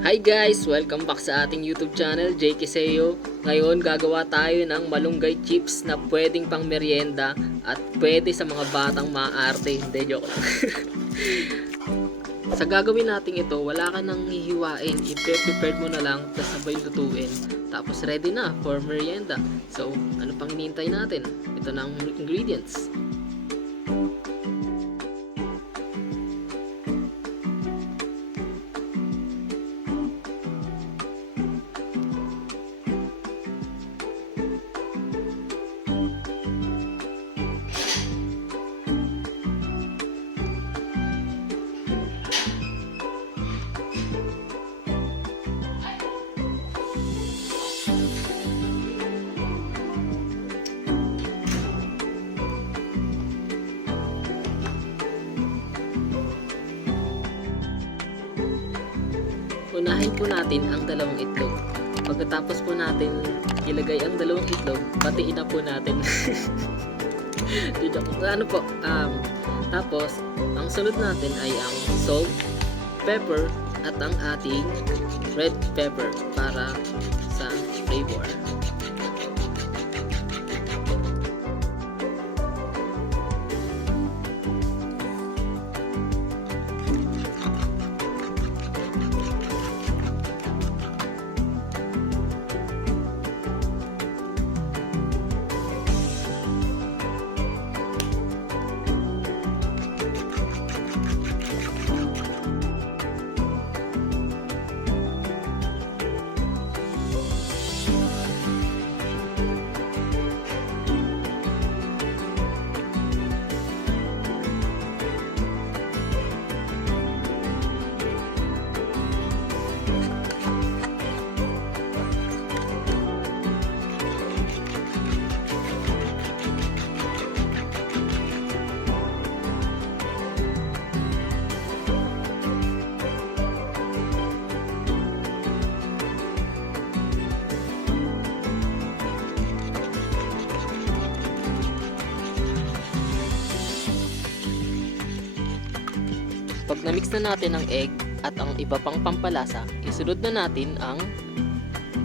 Hi guys! Welcome back sa ating YouTube channel, Kayo. Ngayon gagawa tayo ng malunggay chips na pwedeng pang merienda at pwede sa mga batang maarte. Hindi, joke lang. Sa gagawin natin ito, wala ka nang hihiwain. I-prepared mo na lang, tapos sabay lutuin. Tapos ready na for merienda. So, ano pang hinihintay natin? Ito na ang ingredients. Unahin po natin ang dalawang itlog. Pagkatapos po natin ilagay ang dalawang itlog, batiin na po natin. Tapos, ang sunod natin ay ang salt, pepper, at ang ating red pepper para sa flavor. Pag na-mix na natin ang egg at ang iba pang pampalasa, isunod na natin ang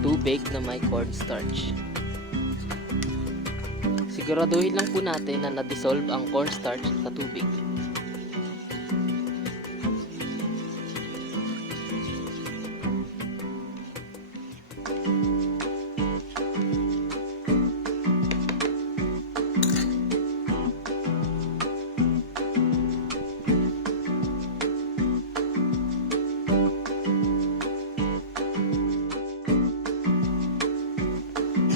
tubig na may cornstarch. Siguraduhin lang po natin na na-dissolve ang cornstarch sa tubig.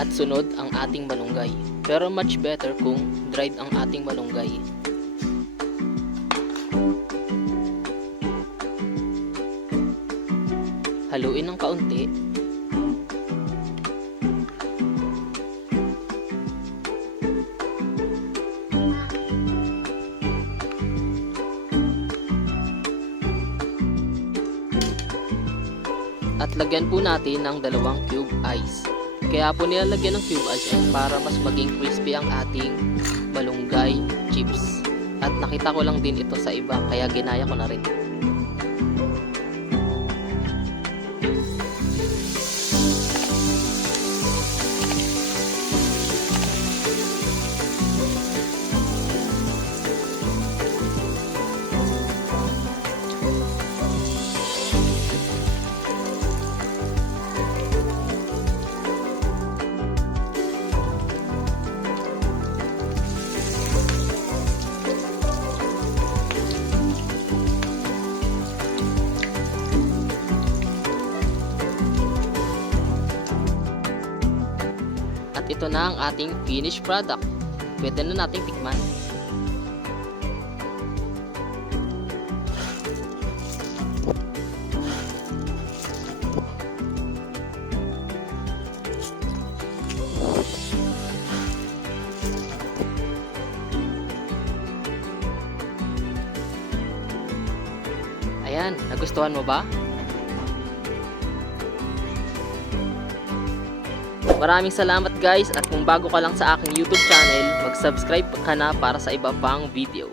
At sunod ang ating malunggay. Pero much better kung dried ang ating malunggay. Haluin ng kaunti. At lagyan po natin ng 2 cube ice. Kaya po nilalagyan ng cube ice para mas maging crispy ang ating malunggay chips. At nakita ko lang din ito sa iba kaya ginaya ko na rin. At ito na ang ating finished product. Pwede na nating tikman. Ayan, nagustuhan mo ba? Maraming salamat guys, at kung bago ka lang sa aking YouTube channel, mag-subscribe ka na para sa iba pang video.